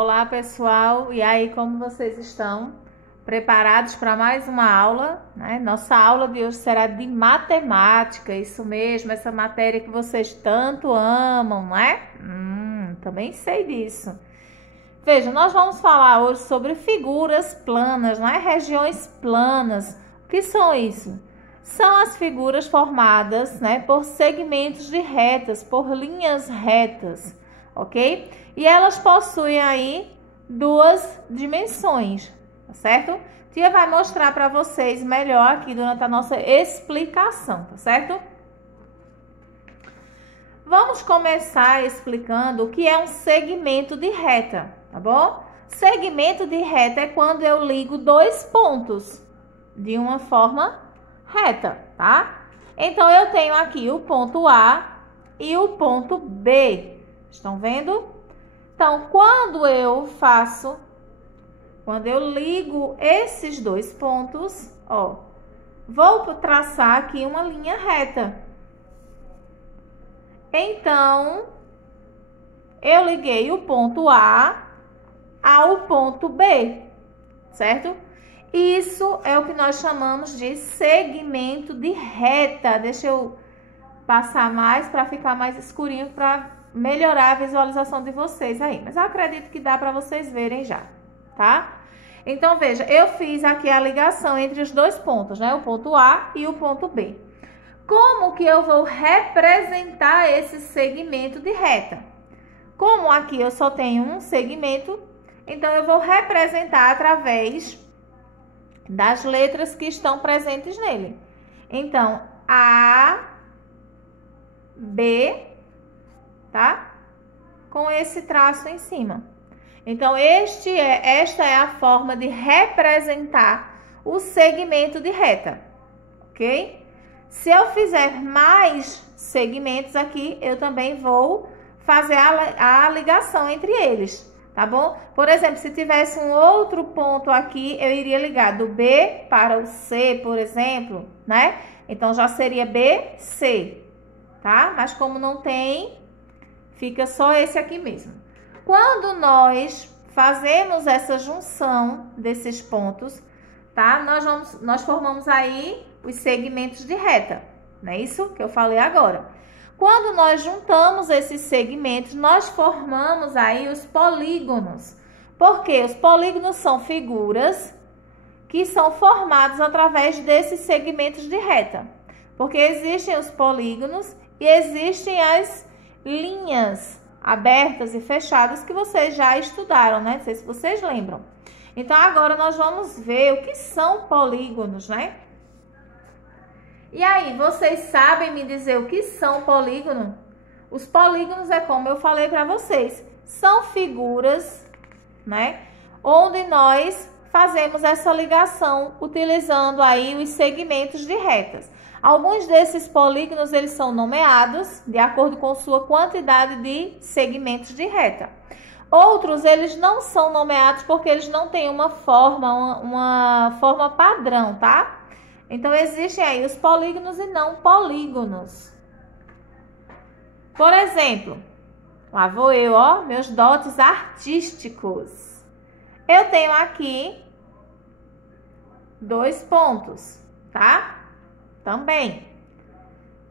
Olá, pessoal. E aí, como vocês estão? Preparados para mais uma aula, né? Nossa aula de hoje será de matemática, isso mesmo, essa matéria que vocês tanto amam, né? Também sei disso. Veja, nós vamos falar hoje sobre figuras planas, né? Regiões planas. O que são isso? São as figuras formadas, né, por segmentos de retas, por linhas retas, ok? E elas possuem aí duas dimensões, tá certo? Tia vai mostrar para vocês melhor aqui durante a nossa explicação, tá certo? Vamos começar explicando o que é um segmento de reta, tá bom? Segmento de reta é quando eu ligo dois pontos de uma forma reta, tá? Então, eu tenho aqui o ponto A e o ponto B. Estão vendo? Então, quando eu ligo esses dois pontos, ó, vou traçar aqui uma linha reta. Então, eu liguei o ponto A ao ponto B, certo? Isso é o que nós chamamos de segmento de reta. Deixa eu passar mais para ficar mais escurinho, para melhorar a visualização de vocês aí. Mas eu acredito que dá para vocês verem já, tá? Então, veja, eu fiz aqui a ligação entre os dois pontos, né? O ponto A e o ponto B. Como que eu vou representar esse segmento de reta? Como aqui eu só tenho um segmento, então eu vou representar através das letras que estão presentes nele. Então, A, B, tá? Com esse traço em cima. Então, esta é a forma de representar o segmento de reta, ok? Se eu fizer mais segmentos aqui, eu também vou fazer a ligação entre eles. Tá bom? Por exemplo, se tivesse um outro ponto aqui, eu iria ligar do B para o C, por exemplo, né? Então, já seria BC, tá? Mas como não tem, fica só esse aqui mesmo. Quando nós fazemos essa junção desses pontos, tá? Nós formamos aí os segmentos de reta, não é isso que eu falei agora? Quando nós juntamos esses segmentos, nós formamos aí os polígonos. Porque os polígonos são figuras que são formadas através desses segmentos de reta. Porque existem os polígonos e existem as linhas abertas e fechadas que vocês já estudaram, né? Não sei se vocês lembram. Então, agora nós vamos ver o que são polígonos, né? E aí, vocês sabem me dizer o que são polígonos? Os polígonos é como eu falei para vocês, são figuras, né, onde nós fazemos essa ligação utilizando aí os segmentos de retas. Alguns desses polígonos, eles são nomeados de acordo com sua quantidade de segmentos de reta. Outros, eles não são nomeados porque eles não têm uma forma padrão, tá? Então, existem aí os polígonos e não polígonos. Por exemplo, lá vou eu, ó, meus dotes artísticos. Eu tenho aqui dois pontos, tá? Também.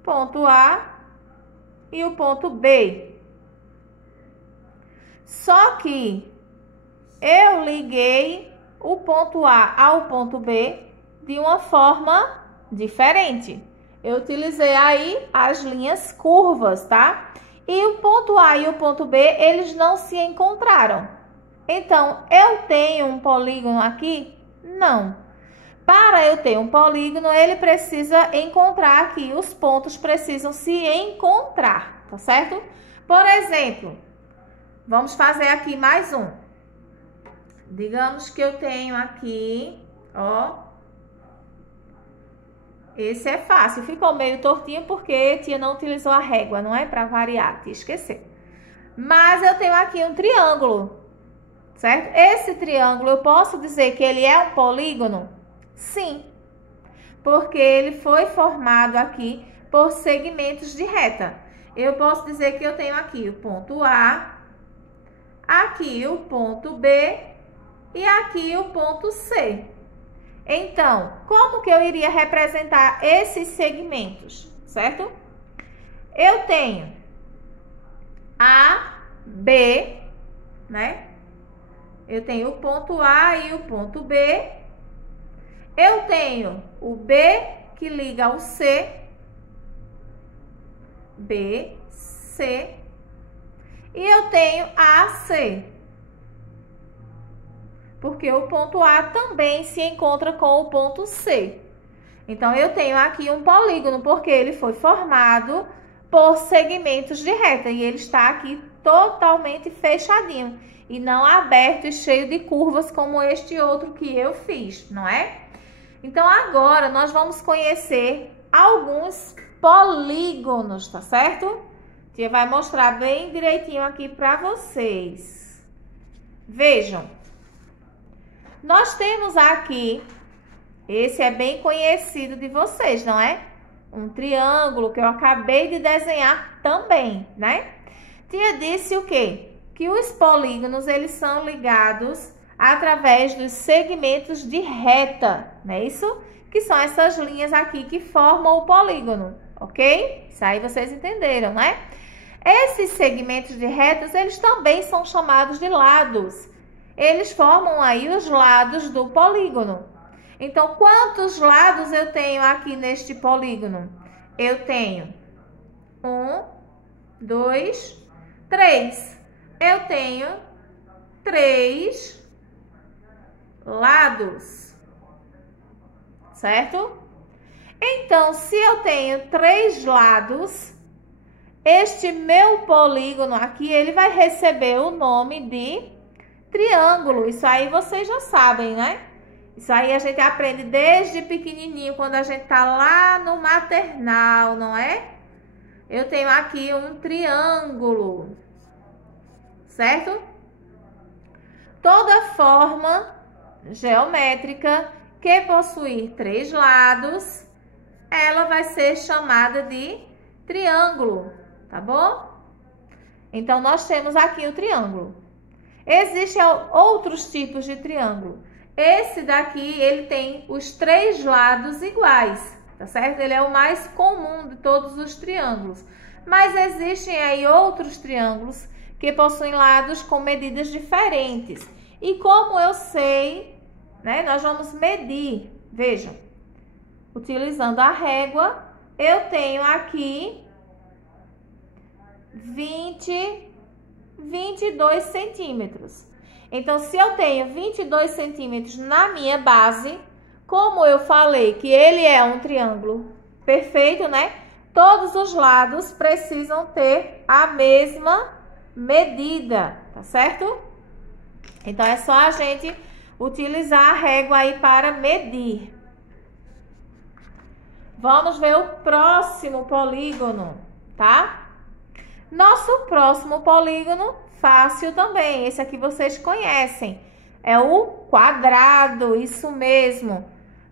Ponto A e o ponto B. Só que eu liguei o ponto A ao ponto B de uma forma diferente. Eu utilizei aí as linhas curvas, tá? E o ponto A e o ponto B, eles não se encontraram. Então, eu tenho um polígono aqui? Não. Para eu ter um polígono, ele precisa encontrar aqui, os pontos precisam se encontrar, tá certo? Por exemplo, vamos fazer aqui mais um. Digamos que eu tenho aqui, ó, esse é fácil, ficou meio tortinho porque tia não utilizou a régua, não é? Para variar, tia esqueceu. Mas eu tenho aqui um triângulo, certo? Esse triângulo, eu posso dizer que ele é um polígono? Sim, porque ele foi formado aqui por segmentos de reta. Eu posso dizer que eu tenho aqui o ponto A, aqui o ponto B e aqui o ponto C. Então, como que eu iria representar esses segmentos, certo? Eu tenho A, B, né? Eu tenho o ponto A e o ponto B. Eu tenho o B que liga ao C, B, C. E eu tenho AC, porque o ponto A também se encontra com o ponto C. Então, eu tenho aqui um polígono, porque ele foi formado por segmentos de reta. E ele está aqui totalmente fechadinho. E não aberto e cheio de curvas como este outro que eu fiz, não é? Então, agora nós vamos conhecer alguns polígonos, tá certo? A tia vai mostrar bem direitinho aqui para vocês. Vejam. Nós temos aqui, esse é bem conhecido de vocês, não é? Um triângulo que eu acabei de desenhar também, né? Tia disse o quê? Que os polígonos, eles são ligados através dos segmentos de reta, não é isso? Que são essas linhas aqui que formam o polígono, ok? Isso aí vocês entenderam, né? Esses segmentos de retas, eles também são chamados de lados. Eles formam aí os lados do polígono. Então, quantos lados eu tenho aqui neste polígono? Eu tenho 1, 2, 3. Eu tenho 3 lados, certo? Então, se eu tenho 3 lados, este meu polígono aqui, ele vai receber o nome de triângulo. Isso aí vocês já sabem, né? Isso aí a gente aprende desde pequenininho, quando a gente tá lá no maternal, não é? Eu tenho aqui um triângulo, certo? Toda forma geométrica que possuir 3 lados, ela vai ser chamada de triângulo, tá bom? Então, nós temos aqui o triângulo. Existem outros tipos de triângulo. Esse daqui, ele tem os 3 lados iguais, tá certo? Ele é o mais comum de todos os triângulos. Mas existem aí outros triângulos que possuem lados com medidas diferentes. E como eu sei, né, nós vamos medir. Vejam, utilizando a régua, eu tenho aqui 22 centímetros. Então, se eu tenho 22 centímetros na minha base, como eu falei que ele é um triângulo perfeito, né? Todos os lados precisam ter a mesma medida, tá certo? Então, é só a gente utilizar a régua aí para medir. Vamos ver o próximo polígono, tá? Nosso próximo polígono, fácil também. Esse aqui vocês conhecem. É o quadrado, isso mesmo.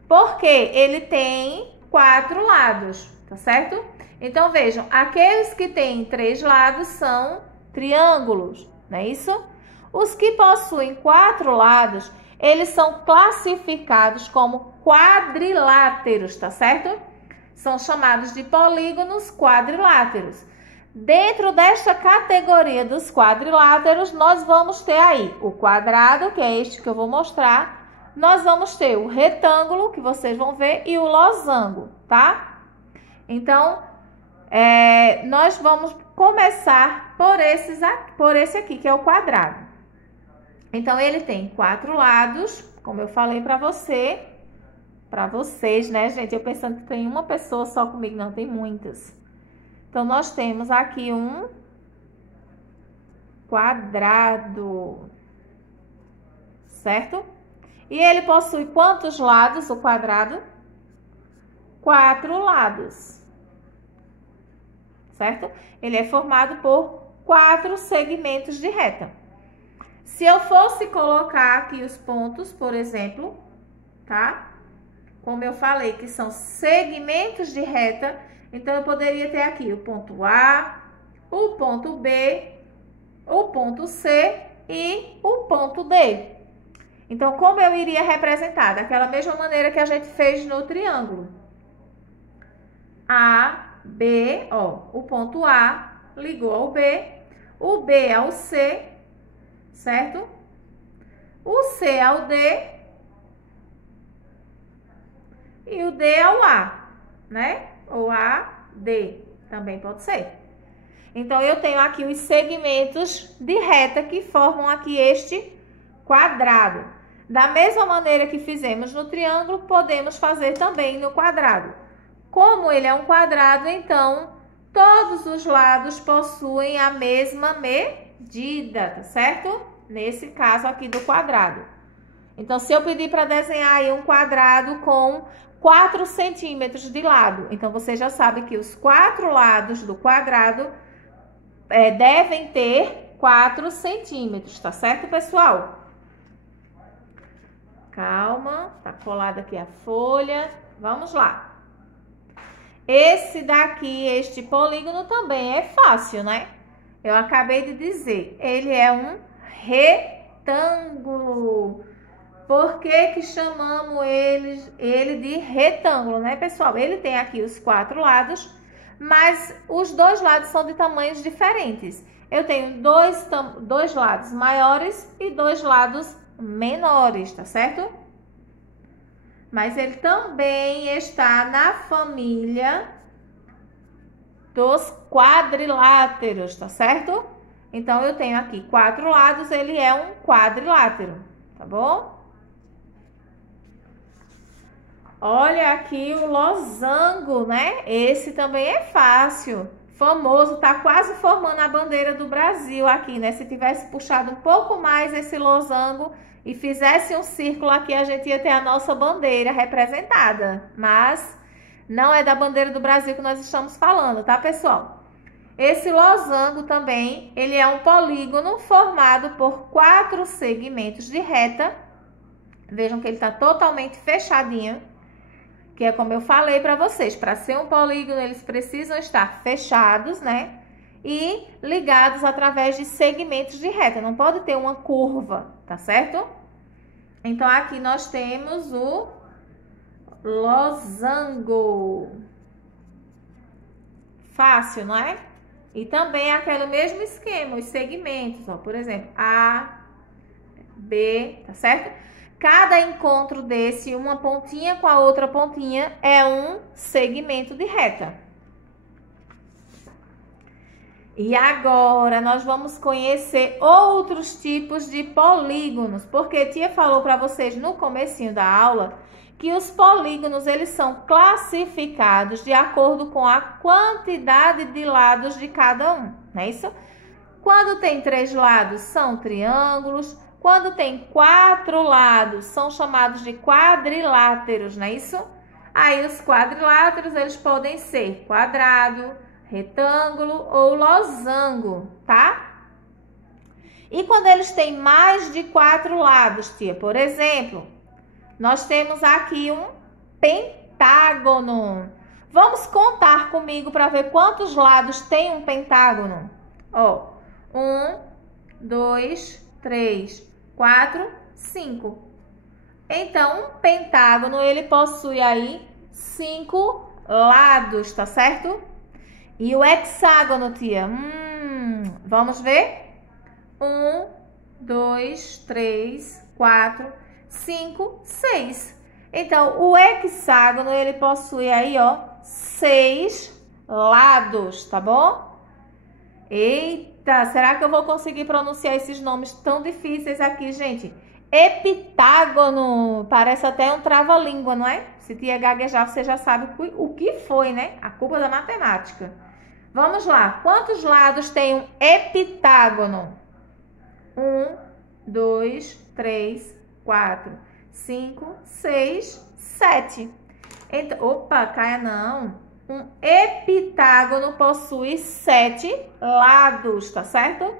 Porque ele tem 4 lados, tá certo? Então, vejam, aqueles que têm 3 lados são triângulos, não é isso? Os que possuem 4 lados, eles são classificados como quadriláteros, tá certo? São chamados de polígonos quadriláteros. Dentro desta categoria dos quadriláteros, nós vamos ter aí o quadrado, que é este que eu vou mostrar. Nós vamos ter o retângulo, que vocês vão ver, e o losango, tá? Então, nós vamos começar por esse aqui, que é o quadrado. Então, ele tem 4 lados, como eu falei para vocês, né, gente? Eu pensando que tem uma pessoa só comigo, não, tem muitas. Então, nós temos aqui um quadrado, certo? E ele possui quantos lados, o quadrado? 4 lados, certo? Ele é formado por 4 segmentos de reta. Se eu fosse colocar aqui os pontos, por exemplo, tá? Como eu falei, que são segmentos de reta, então eu poderia ter aqui o ponto A, o ponto B, o ponto C e o ponto D. Então, como eu iria representar? Daquela mesma maneira que a gente fez no triângulo. A, B, ó, o ponto A ligou ao B, o B ao C, certo? O C ao D e o D ao A, né? Ou A, D, também pode ser. Então, eu tenho aqui os segmentos de reta que formam aqui este quadrado. Da mesma maneira que fizemos no triângulo, podemos fazer também no quadrado. Como ele é um quadrado, então, todos os lados possuem a mesma medida, tá certo? Nesse caso aqui do quadrado. Então, se eu pedir para desenhar aí um quadrado com 4 centímetros de lado, então você já sabe que os 4 lados do quadrado devem ter 4 centímetros, tá certo, pessoal? Calma, tá colada aqui a folha. Vamos lá. Esse daqui, este polígono também é fácil, né? Eu acabei de dizer, ele é um retângulo. Por que que chamamos ele de retângulo, né, pessoal? Ele tem aqui os 4 lados, mas os 2 lados são de tamanhos diferentes. Eu tenho dois lados maiores e 2 lados menores, tá certo? Mas ele também está na família dos quadriláteros, tá certo? Então, eu tenho aqui 4 lados, ele é um quadrilátero, tá bom? Olha aqui o losango, né? Esse também é fácil, famoso, tá quase formando a bandeira do Brasil aqui, né? Se tivesse puxado um pouco mais esse losango e fizesse um círculo aqui, a gente ia ter a nossa bandeira representada. Mas não é da bandeira do Brasil que nós estamos falando, tá, pessoal? Esse losango também, ele é um polígono formado por 4 segmentos de reta. Vejam que ele tá totalmente fechadinho, que é como eu falei para vocês, para ser um polígono, eles precisam estar fechados, né? E ligados através de segmentos de reta, não pode ter uma curva, tá certo? Então, aqui nós temos o losango. Fácil, não é? E também aquele mesmo esquema, os segmentos, ó, por exemplo, A, B, tá certo? Cada encontro desse, uma pontinha com a outra pontinha, é um segmento de reta. E agora, nós vamos conhecer outros tipos de polígonos, porque tia falou para vocês no comecinho da aula que os polígonos, eles são classificados de acordo com a quantidade de lados de cada um, não é isso? Quando tem 3 lados, são triângulos. Quando tem 4 lados, são chamados de quadriláteros, não é isso? Aí os quadriláteros, eles podem ser quadrado, retângulo ou losango, tá? E quando eles têm mais de 4 lados, tia, por exemplo, nós temos aqui um pentágono. Vamos contar comigo para ver quantos lados tem um pentágono. Ó, 1, 2, 3, 4, 5. Então, um pentágono, ele possui aí 5 lados, tá certo? E o hexágono, tia? Vamos ver? 1, 2, 3, 4, 5, 6. Então, o hexágono, ele possui aí, ó, 6 lados, tá bom? Eita, será que eu vou conseguir pronunciar esses nomes tão difíceis aqui, gente? Heptágono, parece até um trava-língua, não é? Se tia gaguejar, você já sabe o que foi, né? A culpa da matemática. Vamos lá, quantos lados tem um heptágono? 1, 2, 3, 4, 5, 6, 7. Então, opa, caia não. Um heptágono possui 7 lados, tá certo?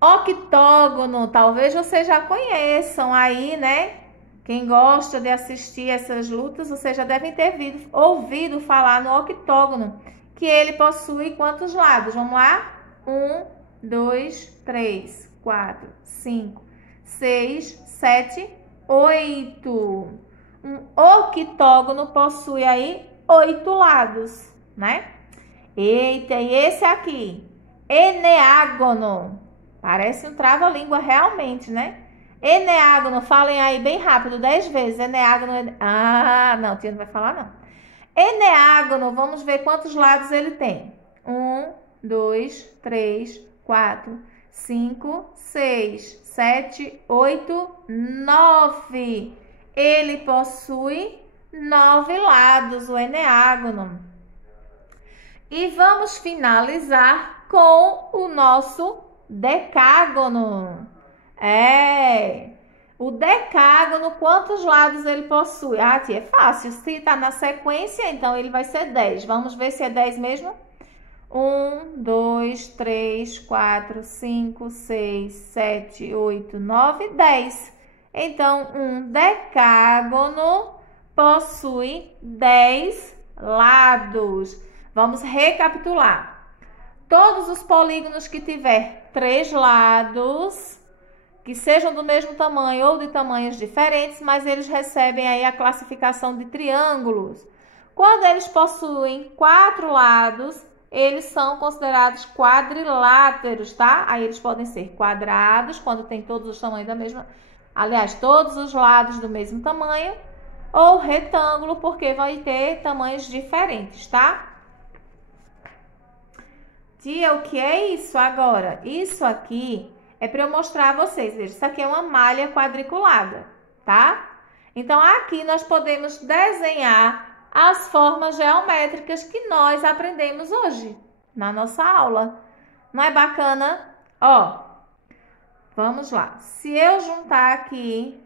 Octógono, talvez vocês já conheçam aí, né? Quem gosta de assistir essas lutas, vocês já devem ter ouvido falar no octógono, que ele possui quantos lados? Vamos lá? 1, 2, 3, 4, 5, 6, 7, 8. Um octógono possui aí 8 lados, né? Eita, e esse aqui? Eneágono. Parece um trava-língua realmente, né? Eneágono, falem aí bem rápido, 10 vezes. Eneágono. Ah, não, tia não vai falar, não. Eneágono, vamos ver quantos lados ele tem. 1, 2, 3, 4, 5, 6, 7, 8, 9. Ele possui 9 lados, o eneágono. E vamos finalizar com o nosso decágono. O decágono, quantos lados ele possui? Ah, tia, é fácil. Se tá na sequência, então ele vai ser 10. Vamos ver se é 10 mesmo? 1, 2, 3, 4, 5, 6, 7, 8, 9, 10. Então, um decágono possui 10 lados. Vamos recapitular. Todos os polígonos que tiver 3 lados, que sejam do mesmo tamanho ou de tamanhos diferentes, mas eles recebem aí a classificação de triângulos. Quando eles possuem 4 lados, eles são considerados quadriláteros, tá? Aí eles podem ser quadrados, quando tem todos os tamanhos da mesma... Aliás, todos os lados do mesmo tamanho, ou retângulo, porque vai ter tamanhos diferentes, tá? Tia, o que é isso agora? Isso aqui é para eu mostrar a vocês. Veja, isso aqui é uma malha quadriculada, tá? Então, aqui nós podemos desenhar as formas geométricas que nós aprendemos hoje na nossa aula. Não é bacana? Ó, vamos lá. Se eu juntar aqui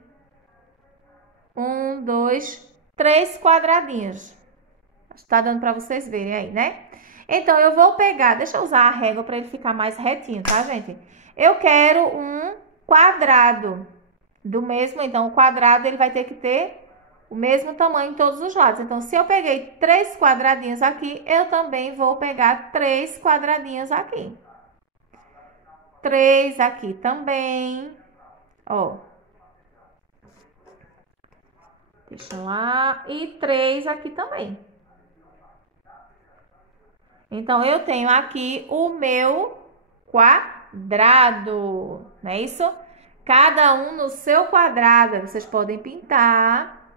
1, 2, 3 quadradinhos. Está dando para vocês verem aí, né? Então, eu vou pegar, deixa eu usar a régua para ele ficar mais retinho, tá, gente? Eu quero um quadrado do mesmo, então, o quadrado ele vai ter que ter o mesmo tamanho em todos os lados. Então, se eu peguei 3 quadradinhos aqui, eu também vou pegar 3 quadradinhos aqui. 3 aqui também, ó. Deixa lá, e 3 aqui também. Então, eu tenho aqui o meu quadrado, não é isso? Cada um no seu quadrado. Vocês podem pintar,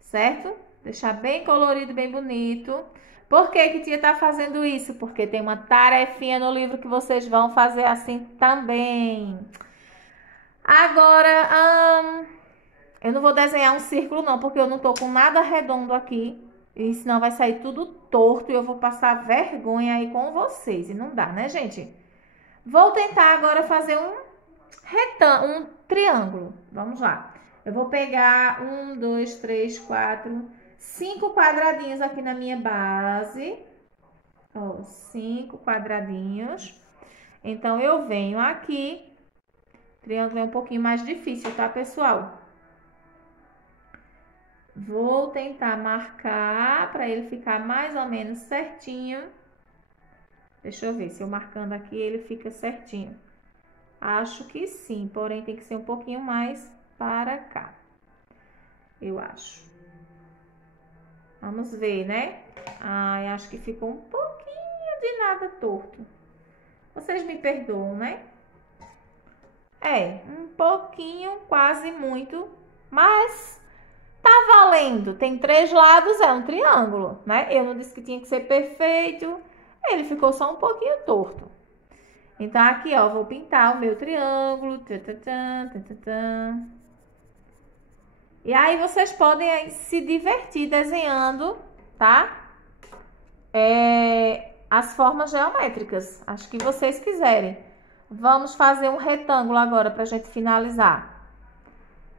certo? Deixar bem colorido, bem bonito. Por que que tia tá fazendo isso? Porque tem uma tarefinha no livro que vocês vão fazer assim também. Agora, eu não vou desenhar um círculo não, porque eu não tô com nada redondo aqui. E senão vai sair tudo torto e eu vou passar vergonha aí com vocês. E não dá, né, gente? Vou tentar agora fazer um triângulo. Vamos lá. Eu vou pegar 1, 2, 3, 4, 5 quadradinhos aqui na minha base. Ó, 5 quadradinhos. Então, eu venho aqui. Triângulo é um pouquinho mais difícil, tá, pessoal? Vou tentar marcar para ele ficar mais ou menos certinho. Deixa eu ver se eu marcando aqui ele fica certinho. Acho que sim, porém tem que ser um pouquinho mais para cá. Eu acho. Vamos ver, né? Ai, acho que ficou um pouquinho de nada torto. Vocês me perdoam, né? É, um pouquinho, quase muito, mas... tá valendo, tem 3 lados, é um triângulo, né? Eu não disse que tinha que ser perfeito, ele ficou só um pouquinho torto. Então, aqui, ó, vou pintar o meu triângulo. E aí, vocês podem se divertir desenhando, tá? As formas geométricas, acho que vocês quiserem. Vamos fazer um retângulo agora pra gente finalizar.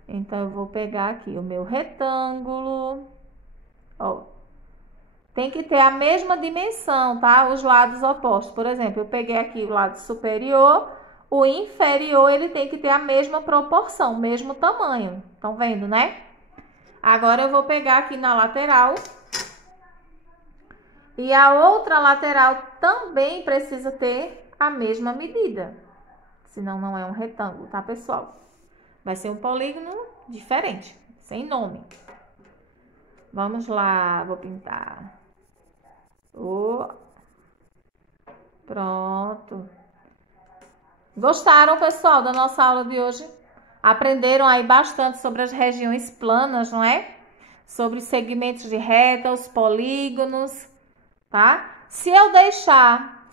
Então, eu vou pegar aqui o meu retângulo. Ó. Tem que ter a mesma dimensão, tá? Os lados opostos. Por exemplo, eu peguei aqui o lado superior. O inferior, ele tem que ter a mesma proporção, o mesmo tamanho. Estão vendo, né? Agora, eu vou pegar aqui na lateral. E a outra lateral também precisa ter a mesma medida. senão não é um retângulo, tá, pessoal? Vai ser um polígono diferente, sem nome. Vamos lá, vou pintar. Pronto. Gostaram, pessoal, da nossa aula de hoje? Aprenderam aí bastante sobre as regiões planas, não é? Sobre os segmentos de reta, os polígonos, tá? Se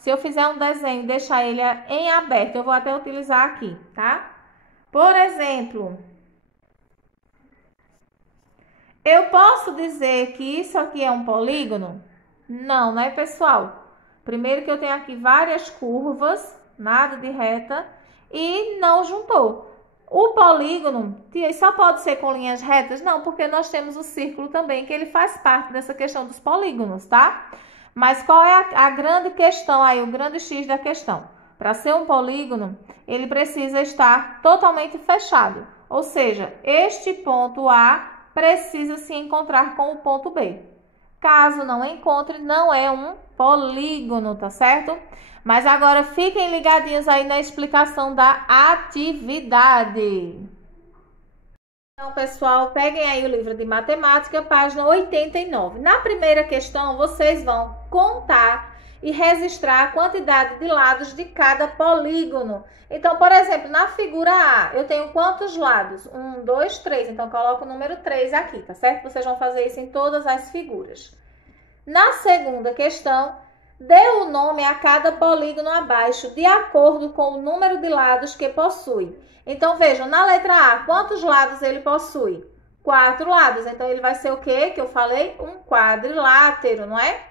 eu fizer um desenho e deixar ele em aberto, eu vou até utilizar aqui, tá? Por exemplo, eu posso dizer que isso aqui é um polígono? Não, né, pessoal? Primeiro que eu tenho aqui várias curvas, nada de reta, e não juntou. O polígono só pode ser com linhas retas? Não, porque nós temos o círculo também, que ele faz parte dessa questão dos polígonos, tá? Mas qual é a grande questão aí, o grande X da questão? Para ser um polígono, ele precisa estar totalmente fechado. Ou seja, este ponto A precisa se encontrar com o ponto B. Caso não encontre, não é um polígono, tá certo? Mas agora fiquem ligadinhos aí na explicação da atividade. Então, pessoal, peguem aí o livro de matemática, página 89. Na primeira questão, vocês vão contar e registrar a quantidade de lados de cada polígono. Então, por exemplo, na figura A, eu tenho quantos lados? 1, 2, 3. Então, coloco o número 3 aqui, tá certo? Vocês vão fazer isso em todas as figuras. Na segunda questão, dê o nome a cada polígono abaixo, de acordo com o número de lados que possui. Então, vejam, na letra A, quantos lados ele possui? 4 lados. Então, ele vai ser o quê? Que eu falei? Um quadrilátero, não é?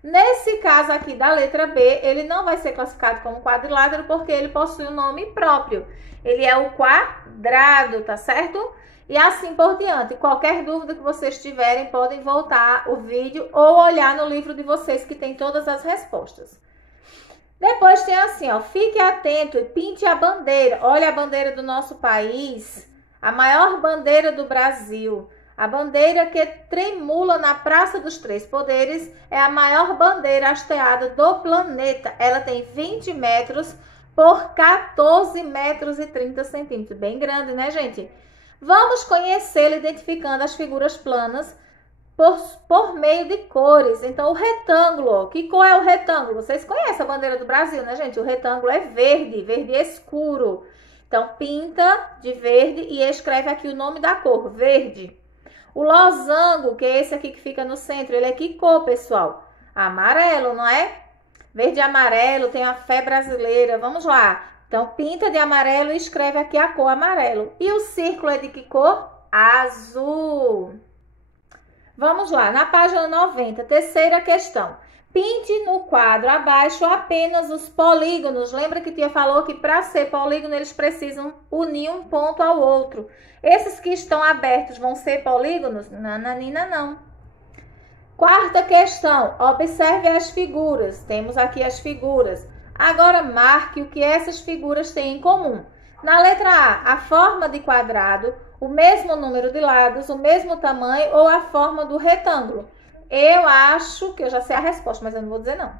Nesse caso aqui da letra B, ele não vai ser classificado como quadrilátero porque ele possui um nome próprio. Ele é o quadrado, tá certo? E assim por diante. Qualquer dúvida que vocês tiverem, podem voltar o vídeo ou olhar no livro de vocês que tem todas as respostas. Depois tem assim, ó, fique atento e pinte a bandeira. Olha a bandeira do nosso país, a maior bandeira do Brasil. A bandeira que tremula na Praça dos Três Poderes é a maior bandeira hasteada do planeta. Ela tem 20 metros por 14 metros e 30 centímetros. Bem grande, né, gente? Vamos conhecê-la identificando as figuras planas por meio de cores. Então, o retângulo, que cor é o retângulo? Vocês conhecem a bandeira do Brasil, né, gente? O retângulo é verde, verde escuro. Então, pinta de verde e escreve aqui o nome da cor, verde. O losango, que é esse aqui que fica no centro, ele é que cor, pessoal? Amarelo, não é? Verde e amarelo, tem a fé brasileira. Vamos lá. Então, pinta de amarelo e escreve aqui a cor amarelo. E o círculo é de que cor? Azul. Vamos lá, na página 90, terceira questão. Pinte no quadro abaixo apenas os polígonos. Lembra que tia falou que para ser polígono eles precisam unir um ponto ao outro. Esses que estão abertos vão ser polígonos? Nananina, não. Quarta questão. Observe as figuras. Temos aqui as figuras. Agora marque o que essas figuras têm em comum. Na letra A, a forma de quadrado, o mesmo número de lados, o mesmo tamanho ou a forma do retângulo. Eu acho que eu já sei a resposta, mas eu não vou dizer não.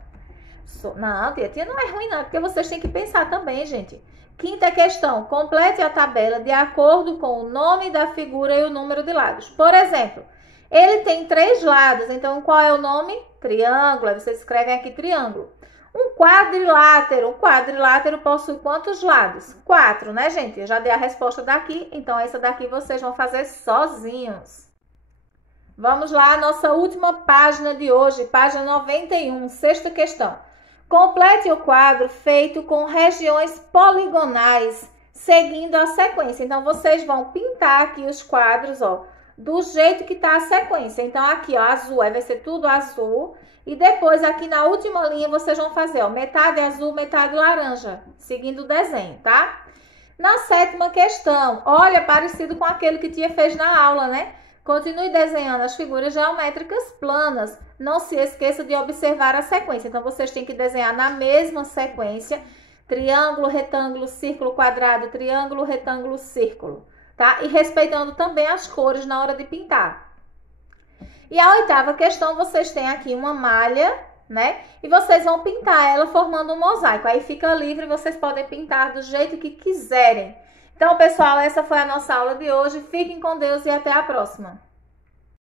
Não, tia, não é ruim não, porque vocês têm que pensar também, gente. Quinta questão, complete a tabela de acordo com o nome da figura e o número de lados. Por exemplo, ele tem 3 lados, então qual é o nome? Triângulo, aí vocês escrevem aqui triângulo. Um quadrilátero possui quantos lados? 4, né, gente? Eu já dei a resposta daqui, então essa daqui vocês vão fazer sozinhos. Vamos lá, nossa última página de hoje, página 91, sexta questão. Complete o quadro feito com regiões poligonais, seguindo a sequência. Então, vocês vão pintar aqui os quadros, ó, do jeito que tá a sequência. Então, aqui, ó, azul, aí vai ser tudo azul. E depois, aqui na última linha, vocês vão fazer, ó, metade azul, metade laranja, seguindo o desenho, tá? Na sétima questão, olha, parecido com aquele que tia fez na aula, né? Continue desenhando as figuras geométricas planas. Não se esqueça de observar a sequência. Então, vocês têm que desenhar na mesma sequência. Triângulo, retângulo, círculo, quadrado, triângulo, retângulo, círculo. Tá? E respeitando também as cores na hora de pintar. E a oitava questão, vocês têm aqui uma malha né? E vocês vão pintar ela formando um mosaico. Aí fica livre, vocês podem pintar do jeito que quiserem. Então, pessoal, essa foi a nossa aula de hoje. Fiquem com Deus e até a próxima.